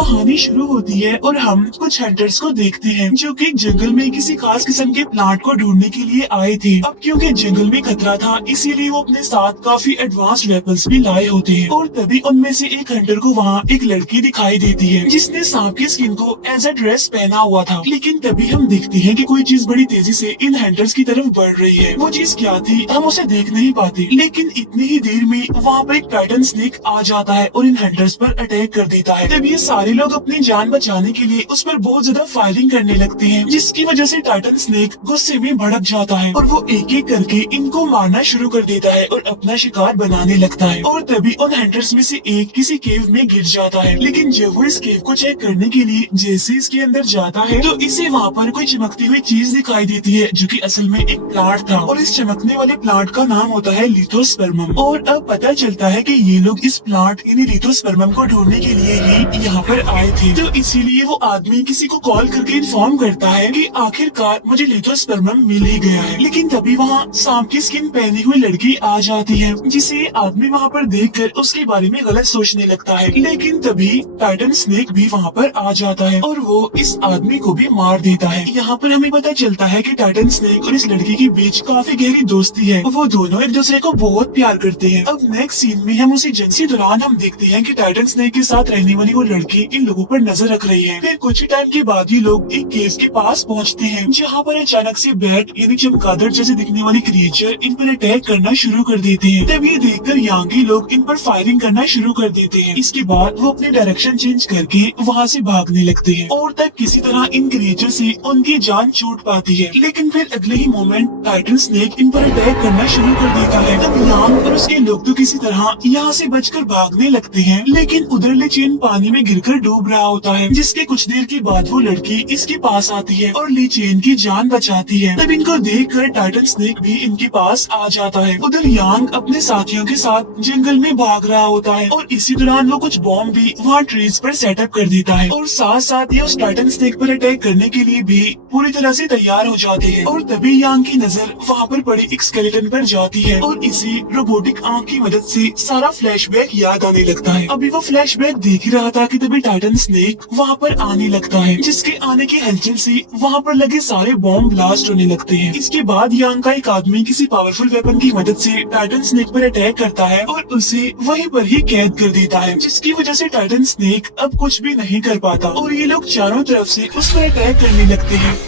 कहानी शुरू होती है और हम कुछ हंटर्स को देखते हैं जो कि जंगल में किसी खास किस्म के प्लांट को ढूंढने के लिए आए थे। अब क्योंकि जंगल में खतरा था इसीलिए वो अपने साथ काफी एडवांस्ड वेपन्स भी लाए होते हैं। और तभी उनमें से एक हंटर को वहाँ एक लड़की दिखाई देती है जिसने सांप की स्किन को एज अ ड्रेस पहना हुआ था। लेकिन तभी हम देखते हैं कि कोई चीज बड़ी तेजी से इन हंटर्स की तरफ बढ़ रही है। वो चीज क्या थी हम उसे देख नहीं पाते, लेकिन इतनी ही देर में वहाँ पर एक टाइटन स्नेक आ जाता है और इन हंटर्स पर अटैक कर देता है। तब ये सारे लोग अपनी जान बचाने के लिए उस पर बहुत ज्यादा फायरिंग करने लगते हैं, जिसकी वजह से टाइटन स्नेक गुस्से में भड़क जाता है और वो एक एक करके इनको मारना शुरू कर देता है और अपना शिकार बनाने लगता है। और तभी उन हंटर्स में से एक किसी केव में गिर जाता है। लेकिन जब वो इस केव को चेक करने के लिए जैसे इसके अंदर जाता है तो इसे वहाँ पर कोई चमकती हुई चीज दिखाई देती है जो कि असल में एक प्लांट था। और इस चमकने वाले प्लांट का नाम होता है लिथोस्पर्मम। और अब पता चलता है कि ये लोग इस प्लांट यानी लिथोस्पर्मम को ढूंढने के लिए ही यहाँ पर आए थे। तो इसीलिए वो आदमी किसी को कॉल करके इन्फॉर्म करता है कि आखिरकार मुझे लिथोस्पर्मम मिल ही गया है। लेकिन तभी वहाँ सांप की स्किन पहनी हुई लड़की आ जाती है जिसे आदमी वहाँ पर देखकर उसके बारे में गलत सोचने लगता है। लेकिन तभी टाइटन स्नेक भी वहाँ पर आ जाता है और वो इस आदमी को भी मार देता है। यहाँ पर हमें पता चलता है कि टाइटन स्नेक और इस लड़की के बीच काफी गहरी दोस्ती है। वो दोनों एक दूसरे को बहुत प्यार करते हैं। अब नेक्स्ट सीन में हम उसी जंग के दौरान हम देखते हैं कि टाइटन स्नेक के साथ रहने वाली वो लड़की इन लोगों पर नजर रख रही है। फिर कुछ ही टाइम के बाद ये लोग एक केव के पास पहुँचते हैं जहाँ पर अचानक से बैट यानी चमगादड़ जैसे दिखने वाली क्रिएचर इन पर अटैक करना शुरू कर देते हैं। तब ये देखकर यांगी लोग इन पर फायरिंग करना शुरू कर देते हैं। इसके बाद वो अपनी डायरेक्शन चेंज करके वहाँ से भागने लगते हैं और तब किसी तरह इन क्रिएचर से उनकी जान छूट पाती है। लेकिन फिर अगले ही मोमेंट टाइटन स्नेक इन पर अटैक करना शुरू कर देता है। तब यांग और उसके लोग तो किसी तरह यहाँ से बचकर भागने लगते हैं, लेकिन उधर लीचेन पानी में गिरकर डूब रहा होता है। जिसके कुछ देर के बाद वो लड़की इसके पास आती है और लीचेन की जान बचाती है। तब इनको देखकर टाइटन स्नेक भी इनके पास आ जाता है। उधर यांग अपने साथियों के साथ जंगल में भाग रहा होता है और इसी दौरान वो कुछ बॉम्ब भी वहाँ ट्रीज पर सेटअप कर देता है और साथ साथ ये उस टाइटन स्नेक पर अटैक करने के लिए भी पूरी तरह से तैयार हो जाते हैं। और तभी यांग की नजर वहाँ पर पड़ी एक स्केलेटन पर जाती है और इसी रोबोटिक आंख की मदद से सारा फ्लैशबैक याद आने लगता है। अभी वो फ्लैशबैक देख ही रहा था कि तभी टाइटन स्नेक वहाँ पर आने लगता है, जिसके आने की हलचल से वहाँ पर लगे सारे बॉम्ब ब्लास्ट होने लगते हैं। इसके बाद यांग का एक आदमी किसी पावरफुल वेपन की मदद से टाइटन स्नेक पर अटैक करता है और उसे वहीं पर ही कैद कर देता है, जिसकी वजह से टाइटन स्नेक अब कुछ भी नहीं कर पाता और ये लोग चारों तरफ से उस पर अटैक करने लगते हैं।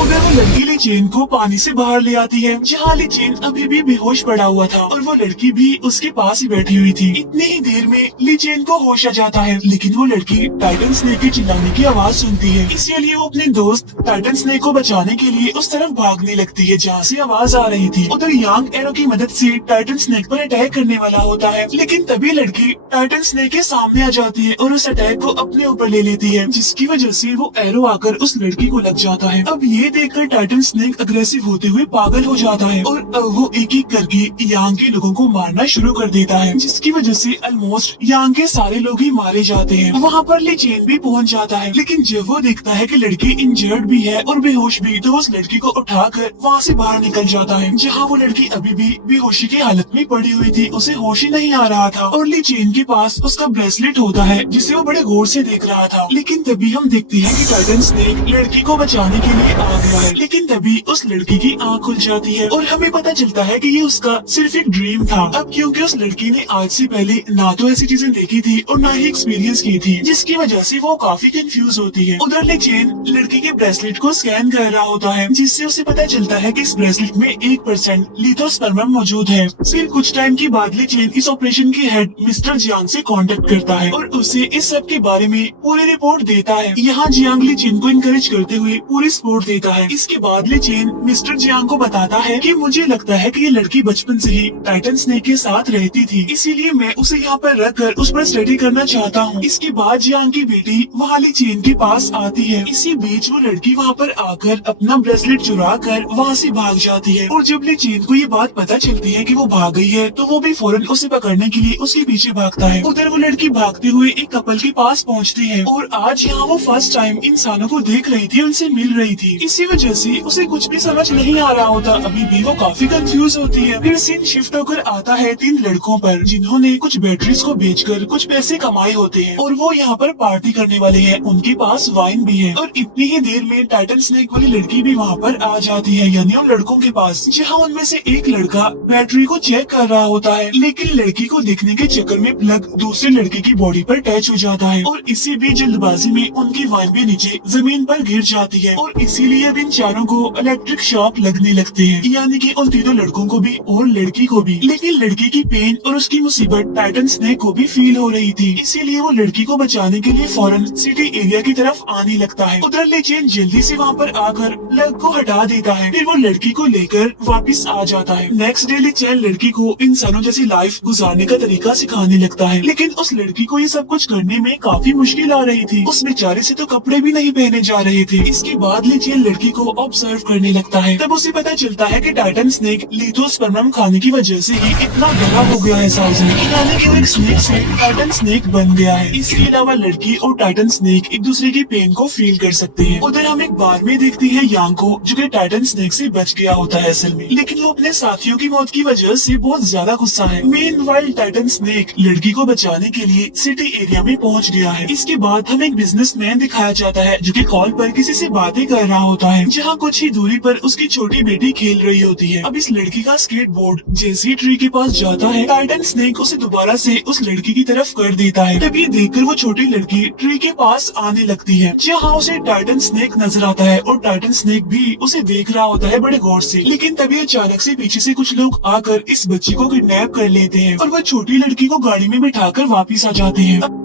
उधर वो लड़की लीचेन को पानी से बाहर ले आती है जहाँ लीचेन अभी भी बेहोश पड़ा हुआ था और वो लड़की भी उसके पास ही बैठी हुई थी। इतनी ही देर में लीचेन को होश आ जाता है, लेकिन वो लड़की टाइटन स्नेक के चिल्लाने की आवाज सुनती है। इसीलिए वो अपने दोस्त टाइटन स्नेक को बचाने के लिए उस तरफ भागने लगती है जहाँ से आवाज आ रही थी। उधर यांग एरो की मदद से टाइटन स्नेक पर अटैक करने वाला होता है, लेकिन तभी लड़की टाइटन स्नेक के सामने आ जाती है और उस अटैक को अपने ऊपर ले लेती है, जिसकी वजह से वो एरो आकर उस लड़की को लग जाता है। अब ये देखकर टाइटन स्नेक अग्रेसिव होते हुए पागल हो जाता है और वो एक एक करके यांग के लोगों को मारना शुरू कर देता है, जिसकी वजह से ऑलमोस्ट यांग के सारे लोग ही मारे जाते हैं। वहाँ पर लीचेन भी पहुँच जाता है, लेकिन जब वो देखता है कि लड़की इंजर्ड भी है और बेहोश भी, तो उस लड़की को उठाकर वहाँ से बाहर निकल जाता है जहाँ वो लड़की अभी भी बेहोशी की हालत में पड़ी हुई थी। उसे होश ही नहीं आ रहा था और लीचेन के पास उसका ब्रेसलेट होता है जिसे वो बड़े गौर से देख रहा था। लेकिन तभी हम देखते हैं कि टाइटन स्नेक लड़की को बचाने के लिए आ गया है, लेकिन तभी उस लड़की की आंख खुल जाती है और हमें पता चलता है कि ये उसका सिर्फ एक ड्रीम था। अब क्योंकि उस लड़की ने आज से पहले ना तो ऐसी चीजें देखी थी और ना ही एक्सपीरियंस की थी, जिसकी वजह से वो काफी कंफ्यूज होती है। उधर लीचेन लड़की के ब्रेसलेट को स्कैन कर रहा होता है, जिससे उसे पता चलता है कि इस ब्रेसलेट में 1% लिथोस्पर्मम मौजूद है। फिर कुछ टाइम के बाद लीचेन इस ऑपरेशन के हेड मिस्टर जियांग से कांटेक्ट करता है और उसे इस सब के बारे में पूरी रिपोर्ट देता है। यहाँ जियांग लीचेन को इनकरेज करते हुए पूरी सपोर्ट देता है। इसके बाद लीचेन मिस्टर जियांग को बताता है कि मुझे लगता है कि ये लड़की बचपन से ही टाइटन स्नेक के साथ रहती थी, इसीलिए मैं उसे यहाँ पर रखकर उस पर स्टडी करना चाहता हूँ। इसके बाद जियांग की बेटी वहाँ लीचेन के पास आती है। इसी बीच वो लड़की वहाँ पर आकर अपना ब्रेसलेट चुरा कर वहाँ से भाग जाती है और जब लीचेन को ये बात पता चलती है कि वो भाग गई है तो वो भी फौरन उसे पकड़ने के लिए उसके पीछे भागता है। उधर वो लड़की भागते हुए एक कपल के पास पहुँचती है और आज यहाँ वो फर्स्ट टाइम इंसानों को देख रही थी, उनसे मिल रही थी। इस इसी वजह से उसे कुछ भी समझ नहीं आ रहा होता। अभी भी वो काफी कंफ्यूज होती है। फिर सीन शिफ्ट होकर आता है 3 लड़कों पर, जिन्होंने कुछ बैटरीज को बेचकर कुछ पैसे कमाए होते हैं और वो यहाँ पर पार्टी करने वाले हैं। उनके पास वाइन भी है और इतनी ही देर में टाइटन स्नेक वाली लड़की भी वहाँ पर आ जाती है, यानी उन लड़कों के पास, जहाँ उनमें से एक लड़का बैटरी को चेक कर रहा होता है। लेकिन लड़की को देखने के चक्कर में प्लग दूसरे लड़के की बॉडी पर टच हो जाता है और इसी बीच जल्दबाजी में उनकी वाइन भी नीचे जमीन पर गिर जाती है और इसीलिए अब इन चारों को इलेक्ट्रिक शॉक लगने लगते हैं, यानी कि उन तीनों लड़कों को भी और लड़की को भी। लेकिन लड़की की पेन और उसकी मुसीबत टाइटन स्नेक को भी फील हो रही थी, इसीलिए वो लड़की को बचाने के लिए फौरन सिटी एरिया की तरफ आने लगता है। उधर लेचेन जल्दी से वहाँ पर आकर प्लग को हटा देता है, फिर वो लड़की को लेकर वापस आ जाता है। नेक्स्ट डे लेचेन लड़की को इंसानों जैसी लाइफ गुजारने का तरीका सिखाने लगता है, लेकिन उस लड़की को ये सब कुछ करने में काफी मुश्किल आ रही थी। उस बेचारे से तो कपड़े भी नहीं पहने जा रहे थे। इसके बाद लेचेन लड़की को ऑब्जर्व करने लगता है। तब उसे पता चलता है कि टाइटन स्नेक लिथोस्पर्मम खाने की वजह से ही इतना बड़ा हो गया है साइज में, यानी कि वो एक स्नेक से टाइटन स्नेक बन गया है। इसके अलावा लड़की और टाइटन स्नेक एक दूसरे की पेन को फील कर सकते हैं। उधर हम एक बार में देखते हैं यांग को, जो कि टाइटन स्नेक से बच गया होता है असल में, लेकिन वो अपने साथियों की मौत की वजह से बहुत ज्यादा गुस्सा है। मेनवाइल टाइटन स्नेक लड़की को बचाने के लिए सिटी एरिया में पहुंच गया है। इसके बाद हमें एक बिजनेसमैन दिखाया जाता है, जो कि कॉल पर किसी से बातें कर रहा होता है, जहाँ कुछ ही दूरी पर उसकी छोटी बेटी खेल रही होती है। अब इस लड़की का स्केट बोर्ड जैसे ट्री के पास जाता है, टाइटन स्नेक उसे दोबारा से उस लड़की की तरफ कर देता है। तब ये देखकर वो छोटी लड़की ट्री के पास आने लगती है, जहाँ उसे टाइटन स्नेक नजर आता है और टाइटन स्नेक भी उसे देख रहा होता है बड़े गौर से। लेकिन तभी अचानक से पीछे से कुछ लोग आकर इस बच्ची को किडनैप कर लेते हैं और वह छोटी लड़की को गाड़ी में बिठाकर वापिस आ जाते हैं।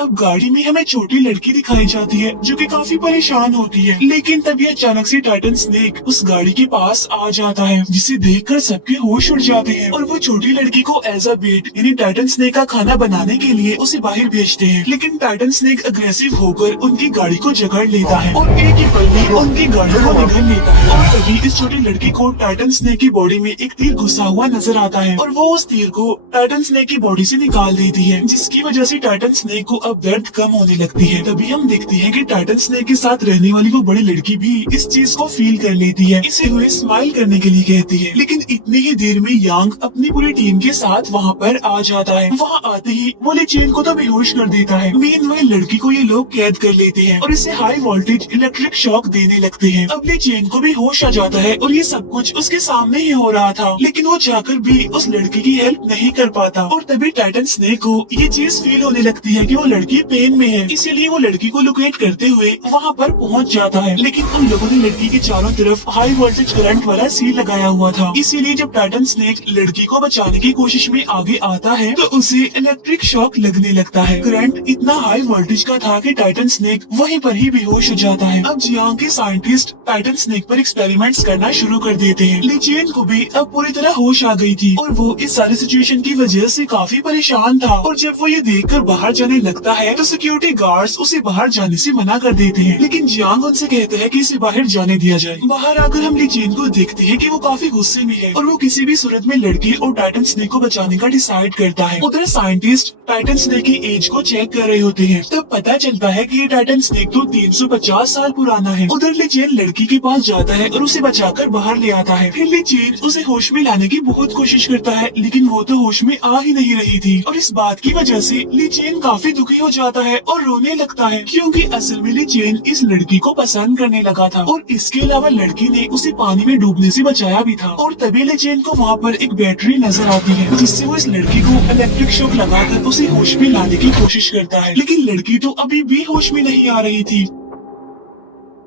अब गाड़ी में हमें छोटी लड़की दिखाई जाती है, जो कि काफी परेशान होती है। लेकिन तभी अचानक से टाइटन स्नेक उस गाड़ी के पास आ जाता है, जिसे देखकर सबके होश उड़ जाते हैं और वो छोटी लड़की को एज अ बेट यानी टाइटन स्नेक का खाना बनाने के लिए उसे बाहर भेजते हैं। लेकिन टाइटन स्नेक अग्रेसिव होकर उनकी गाड़ी को जकड़ लेता है और एक ही पल में उनकी गाड़ी को निगल लेता है। और तभी इस छोटी लड़की को टाइटन स्नेक की बॉडी में एक तीर घुसा हुआ नजर आता है और वो उस तीर को टाइटन स्नेक की बॉडी से निकाल देती है, जिसकी वजह से टाइटन स्नेक को अब दर्द कम होने लगती है। तभी हम देखते हैं कि टाइटन स्नेक के साथ रहने वाली वो बड़ी लड़की भी इस चीज को फील कर लेती है, इसे हुए स्माइल करने के लिए कहती है। लेकिन इतनी ही देर में यांग अपनी पूरी टीम के साथ वहाँ पर आ जाता है। वहाँ आते ही वो लेचेन को तो बेहोश कर देता है। मेनवाइल लड़की को ये लोग कैद कर लेते हैं और इसे हाई वोल्टेज इलेक्ट्रिक शॉक देने लगते हैं। अब लेचेन को भी होश आ जाता है और ये सब कुछ उसके सामने ही हो रहा था, लेकिन वो चाहकर भी उस लड़की की हेल्प नहीं कर पाता। और तभी टाइटन स्नेक को ये चीज फील होने लगती है कि वो लड़की पेन में है, इसीलिए वो लड़की को लोकेट करते हुए वहाँ पर पहुँच जाता है। लेकिन उन लोगों ने लड़की के चारों तरफ हाई वोल्टेज करंट वाला सील लगाया हुआ था, इसीलिए जब टाइटन स्नेक लड़की को बचाने की कोशिश में आगे आता है तो उसे इलेक्ट्रिक शॉक लगने लगता है। करंट इतना हाई वोल्टेज का था कि टाइटन स्नेक वहीं पर ही बेहोश हो जाता है। अब जियांग के साइंटिस्ट टाइटन स्नेक पर एक्सपेरिमेंट्स करना शुरू कर देते हैं। लेचेन को भी अब पूरी तरह होश आ गई थी और वो इस सारी सिचुएशन की वजह से काफी परेशान था। और जब वो ये देखकर बाहर जाने लगता है तो सिक्योरिटी गार्ड्स उसे बाहर जाने से मना कर देते हैं, लेकिन जियांग उनसे कहते हैं कि इसे बाहर जाने दिया जाए। बाहर आकर हम लेचेन को देखते हैं कि वो काफी गुस्से में है और वो किसी भी सूरत में लड़की और टाइटन स्नेक को बचाने का डिसाइड करता है। उधर साइंटिस्ट टाइटन स्नेक की एज को चेक कर रहे होते हैं, तब पता चलता है कि ये टाइटन स्नेक तो 350 साल पुराना है। उधर लेचेन लड़की के पास जाता है और उसे बचाकर बाहर ले आता है। फिर लेचेन उसे होश में लाने की बहुत कोशिश करता है, लेकिन वो तो होश में आ ही नहीं रही थी और इस बात की वजह से लेचेन काफी दुखी हो जाता है और रोने लगता है, क्योंकि असल में लेचेन इस लड़की को पसंद करने लगा था और इसके अलावा लड़की ने उसे पानी में डूबने से बचाया भी था। और तभी लेचेन को वहाँ पर एक बैटरी नजर आती है, जिससे वो इस लड़की को इलेक्ट्रिक शॉक लगाकर उसे होश में लाने की कोशिश करता है, लेकिन लड़की तो अभी भी होश में नहीं आ रही थी।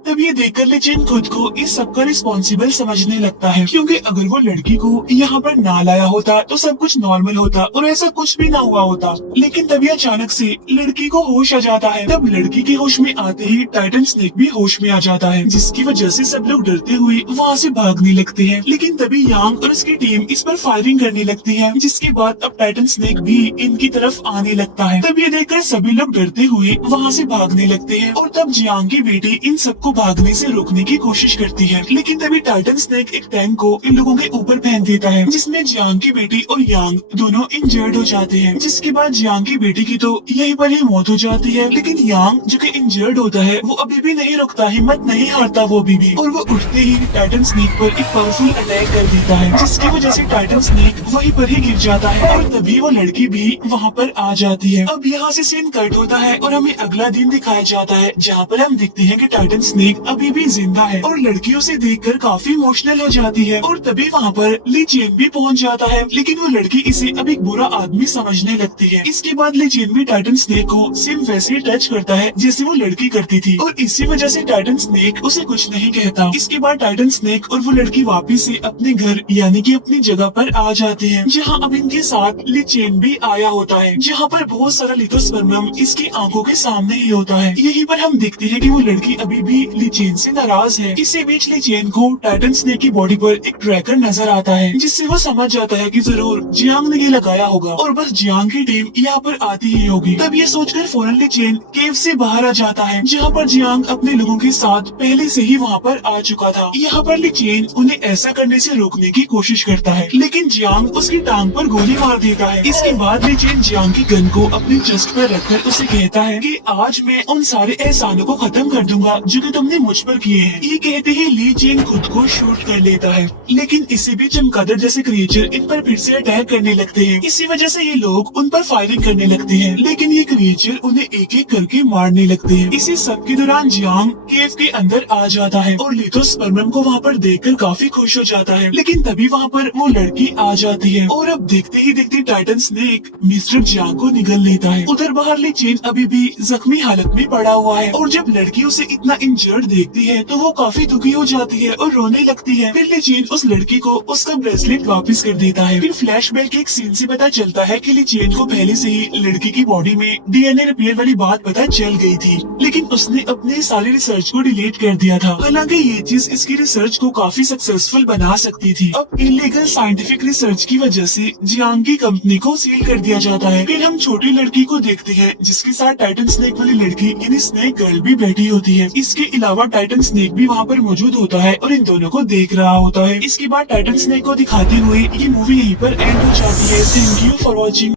तब ये देखकर लेचेन खुद को इस सब का रिस्पॉन्सिबल समझने लगता है, क्योंकि अगर वो लड़की को यहाँ पर ना लाया होता तो सब कुछ नॉर्मल होता और ऐसा कुछ भी ना हुआ होता। लेकिन तभी अचानक से लड़की को होश आ जाता है। तब लड़की के होश में आते ही टाइटन स्नेक भी होश में आ जाता है, जिसकी वजह से सब लोग डरते हुए वहाँ से भागने लगते हैं। लेकिन तभी यांग और उसकी टीम इस पर फायरिंग करने लगती है, जिसके बाद अब टाइटन स्नेक भी इनकी तरफ आने लगता है। तब ये देखकर सभी लोग डरते हुए वहाँ से भागने लगते हैं और तब जियांग की बेटी इन सबको भागने से रोकने की कोशिश करती है, लेकिन तभी टाइटन स्नेक एक टैंक को इन लोगों के ऊपर फेंक देता है, जिसमें जियांग की बेटी और यांग दोनों इंजर्ड हो जाते हैं। जिसके बाद जियांग की बेटी की तो यहीं पर ही मौत हो जाती है, लेकिन यांग जो कि इंजर्ड होता है वो अभी भी नहीं रुकता, हिम्मत नहीं हारता वो अभी भी, और वो उठते ही टाइटन स्नेक पर एक पावरफुल अटैक कर देता है, जिसकी वजह से टाइटन स्नेक वहीं पर ही गिर जाता है और तभी वो लड़की भी वहाँ पर आ जाती है। अब यहाँ से सीन कट होता है और हमें अगला दिन दिखाया जाता है, जहाँ पर हम देखते हैं कि टाइटन स्नेक अभी भी जिंदा है और लड़की उसे देखकर काफी इमोशनल हो जाती है। और तभी वहाँ पर ली चेन भी पहुँच जाता है, लेकिन वो लड़की इसे अब एक बुरा आदमी समझने लगती है। इसके बाद ली चेन भी टाइटन स्नेक को सेम वैसे टच करता है जैसे वो लड़की करती थी, और इसी वजह से टाइटन स्नेक उसे कुछ नहीं कहता। इसके बाद टाइटन स्नेक और वो लड़की वापिस से अपने घर यानी कि अपनी जगह पर आ जाते हैं, जहाँ अब इनके साथ ली चेन भी आया होता है, जहाँ पर बहुत सारा लिथोस्पर्मम इसकी आंखों के सामने ही होता है। यहीं पर हम देखते हैं कि वो लड़की अभी भी ली चेन से नाराज है। इसी बीच ली चेन को टाइटन स्नेक की बॉडी पर एक ट्रैकर नजर आता है, जिससे वो समझ जाता है कि जरूर जियांग ने ये लगाया होगा और बस जियांग की टीम यहाँ पर आती ही होगी। तब ये सोचकर फौरन ली चेन केव से बाहर आ जाता है, जहाँ पर जियांग अपने लोगों के साथ पहले से ही वहाँ पर आ चुका था। यहाँ पर ली चेन उन्हें ऐसा करने से रोकने की कोशिश करता है, लेकिन जियांग उसकी टांग पर गोली मार देता है। इसके बाद ली चेन जियांग की गन को अपने चेस्ट पर रखकर उसे कहता है कि आज मैं उन सारे एहसानों को खत्म कर दूंगा जो कि तुमने मुझ पर किए हैं। ये कहते ही ली चेन खुद को शूट कर लेता है, लेकिन इसी बीच चमगादड़ जैसे क्रिएचर इन पर फिर से अटैक करने लगते हैं। इसी वजह से ये लोग उन पर फायरिंग करने लगते हैं, लेकिन ये क्रिएचर उन्हें एक एक करके मारने लगते हैं। इसी सब के दौरान जियांग केव के अंदर आ जाता है और लिथोस्पर्मम को वहाँ पर देखकर काफी खुश हो जाता है, लेकिन तभी वहाँ पर वो लड़की आ जाती है और अब देखते ही देखते टाइटन स्नेक मिस्टर जियांग को निगल लेता है। उधर बाहर ली चेन अभी भी जख्मी हालत में पड़ा हुआ है, और जब लड़की उसे इतना इंजर्ड देखती है तो वो काफी दुखी हो जाती है और रोने लगती है। फिर ली चेन उस लड़की को उसका ब्रेसलेट वापस कर देता है। फिर फ्लैशबैक के एक सीन से पता चलता है कि ली चेन को पहले से ही लड़की की बॉडी में डीएनए रिपेयर वाली बात पता चल गई थी, लेकिन उसने अपने सारी रिसर्च को डिलीट कर दिया था। हालांकि ये चीज इसकी रिसर्च को काफी सक्सेसफुल बना सकती थी। अब इलीगल साइंटिफिक रिसर्च की वजह से जियांग की कंपनी को सील कर दिया जाता है। फिर हम छोटी लड़की को देखते हैं जिसके साथ टाइटन स्नेक वाली लड़की यानी स्नेक गर्ल भी बैठी होती है। इसके अलावा टाइटन स्नेक भी वहाँ पर मौजूद होता है और इन दोनों को देख रहा होता है। इसके बाद टाइटन स्नेक को दिखाते हुए ये मूवी यहीं पर एंड हो जाती है। Thank you for watching.